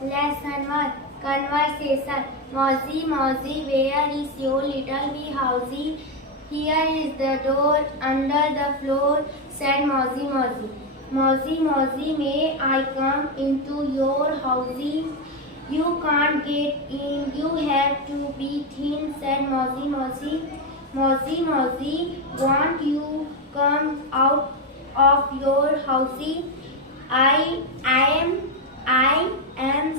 Lesson 1. Conversation. Mozzie, Mozzie, where is your little wee housey? Here is the door under the floor, said Mozzie, Mozzie. Mozzie, Mozzie, may I come into your housey? You can't get in, you have to be thin, said Mozzie, Mozzie. Mozzie, Mozzie, won't you come out of your housey? I am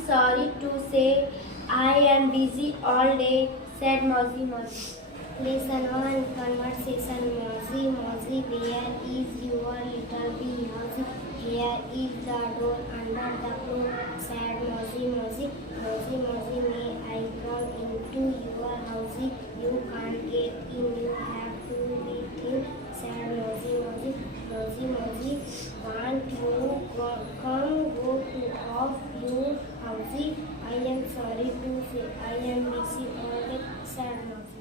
sorry to say I am busy all day, said Mozzie, Mozzie. Lesson 1. Conversation. Mozzie, Mozzie, where is your little wee house? Here is the door under the floor, said Mozzie, Mozzie. Mozzie, Mozzie, may I come into your house? You can't get in, you have to be thin, said Mozzie, Mozzie. Mozzie, Mozzie, can't you come go to off your house? I am sorry to say I am busy all day, said Mozzie.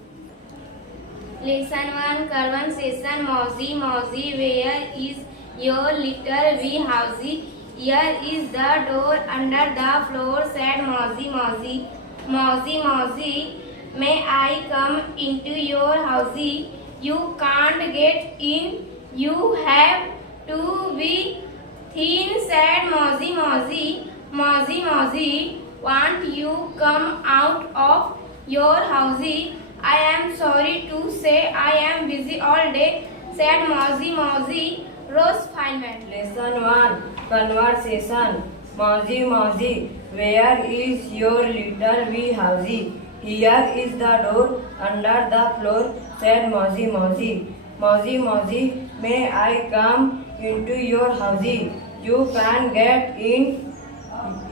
Lesson 1. Conversation. Mozzie, Mozzie, where is your little wee housey? Here is the door under the floor, said Mozzie, Mozzie. Mozzie, Mozzie, may I come into your housey? You can't get in, you have to be thin, said Mozzie, Mozzie. Mozzie, Mozzie, won't you come out of your housey? I am sorry to say I am busy all day, said Mozzie, Mozzie. Rose Feynman. Lesson 1. Conversation. Mozzie, Mozzie, where is your little wee housey? Here is the door under the floor, said Mozzie, Mozzie. Mozzie, Mozzie, may I come into your housey? You can't get in,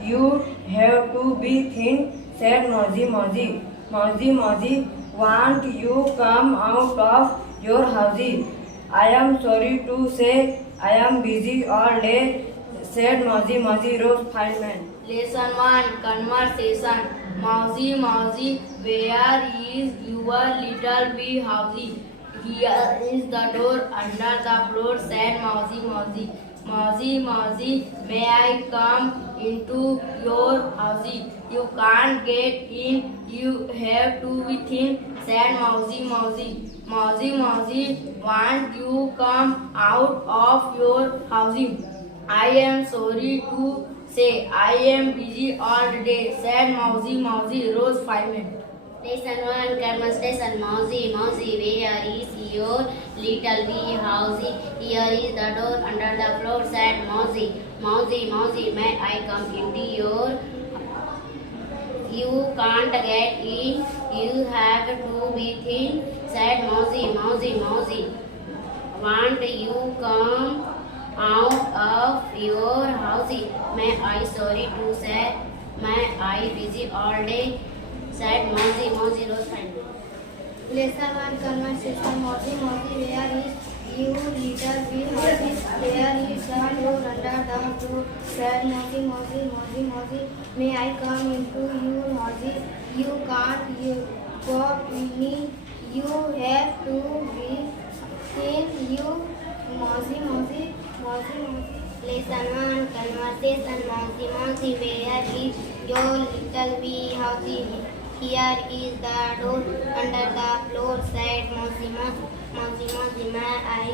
you have to be thin, said Mozzie, Mozzie. Mozzie, Mozzie, won't you come out of your housey? I am sorry to say I am busy all day, said Mozzie, Mozzie. Rose Feynman. Lesson 1. Conversation. Mozzie, Mozzie, where is your little wee housey? Here is the door under the floor, said Mozzie, Mozzie. Mozzie, Mozzie, may I come into your housey? You can't get in, you have to be thin, said Mozzie, Mozzie. Mozzie, Mozzie, won't you come out of your housey? I am sorry to say I am busy all day, said Mozzie, Mozzie. Rose Feynman. Lesson 1. Conversation. Mozzie, Mozzie, where is your little wee housey? Here is the door under the floor, said Mozzie. Mozzie, Mozzie, may I come into your... You can't get in, you have to be thin, said Mozzie, Mozzie, Mozzie. Won't you come out of your housey? May I sorry to say, may I busy all day, said Mozzie, Mozzie. Rose Feynman. Lesson 1. Conversation. Mozzie, Mozzie, where is your little wee housey? Here is the door under the floor, said Mozzie, Mozzie. Mozzie, Mozzie, may I come into your housey? You can't, you go in, you have to be thin, you, Mozzie, Mozzie, Mozzie, Mozzie. Lesson 1. Conversation. Mozzie, Mozzie, where is your little wee housey? Here is the door under the floor, said Mozzie, Mozzie. Mozzie, Mozzie, may I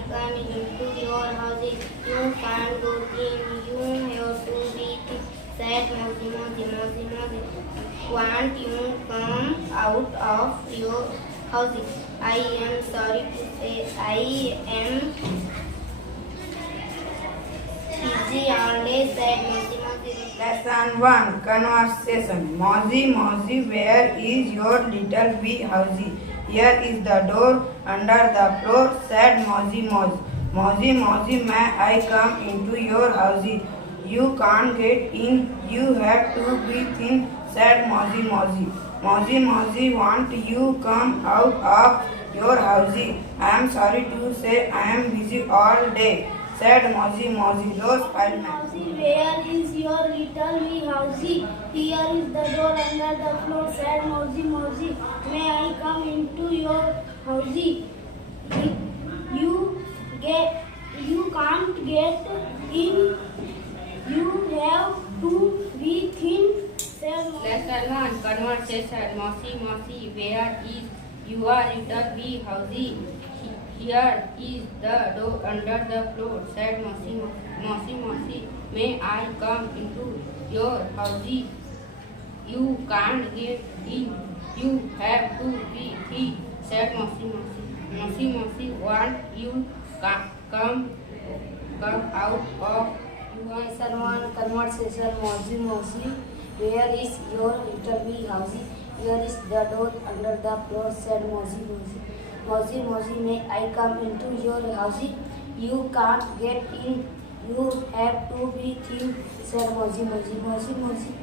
come into your house? You can't go in, you have to be thin, said Mozzie, Mozzie, Mozzie, Mozzie. Won't you come out of your house? I am sorry to say I am busy all day, said Mozzie, Mozzie. Lesson 1. Conversation. Mozzie, Mozzie, where is your little wee housey? Here is the door under the floor, said Mozzie, Mozzie. Mozzie, Mozzie, may I come into your housey? You can't get in, you have to be thin, said Mozzie, Mozzie. Mozzie, Mozzie, won't you come out of your housey? I am sorry to say I am busy all day, said Mozzie, Mozzie. Rose Feynman. Mozzie, where is your little wee housey? Here is the door under the floor, said Mozzie, Mozzie. May I come into your housey? You can't get in. You have to be thin, Lesson 1 Conversation. Mousy, Mousy, where is your little wee housey? Here is the door under the floor, said Mousy, Mousy, Mousy, may I come into your housey? You can't get in. You have to be three, said Mousy, Mousy. Mousy, Mousy, won't you come out of Lesson 1 Conversation. Mousy, Mousy, where is your little wee housey? Here is the door under the floor, said Mousy, Mousy. Mousy, Mousy, may I come into your housey? You can't get in. You have to be thin, said Mousy, Mousy. Mousy, Mousy,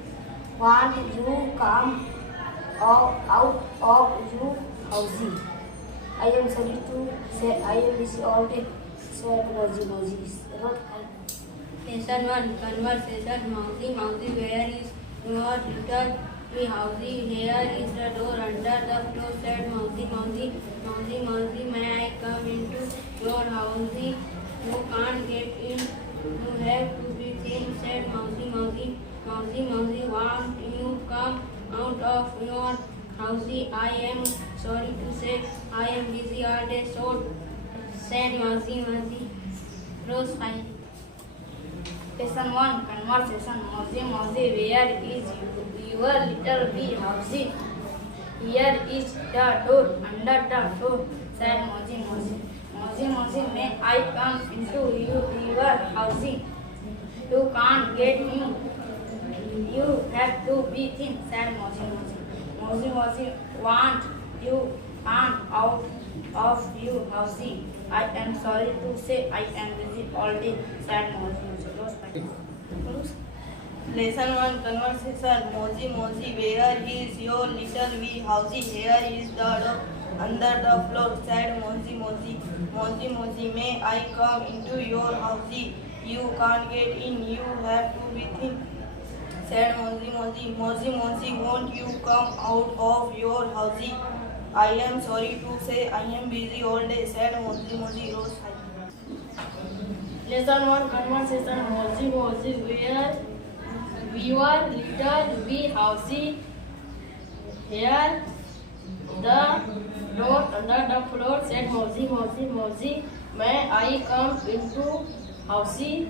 won't you come out of your housey? I am sorry to say I am busy all day, said Mousy, Mousy. Lesson 1 Conversation. Mousy, Mousy, where is your little wee housey? Here is the door under the floor, said Mousy, Mousy. Mousy, Mousy, may I come into your housey? You can't get in. You have to be thin, said Mousy, Mousy. Mousy, Mousy, won't you come out of your housey? I am sorry to say I am busy all day, so said Mousy, Mousy. Rose 5. Lesson 1 Conversation. Mousy, Mousy, where is your little wee housey? Here is the door under the floor, said Mousy, Mousy. Mousy, Mousy, may I come into your housey? You can't get in. You have to be thin, said Mousy, Mousy. Mousy, Mousy, won't you come out of your housey? I am sorry to say I am busy all day, said Mousy, Mousy. Lesson 1 Conversation. Mousy, Mousy, where is your little wee housey? Here is the door under the floor, said Mousy, Mousy. Mousy, Mousy, may I come into your housey? You can't get in. You have to be thin, said Mousy, Mousy. Mousy, Mousy, won't you come out of your housey? I am sorry to say I am busy all day, said Mousy, Mousy. Rose 5. Lesson 1 Conversation. Mousy, Mousy, where your little wee housey? Here the door under the floor, said Mousy, Mousy, Mousy, may I come into housey?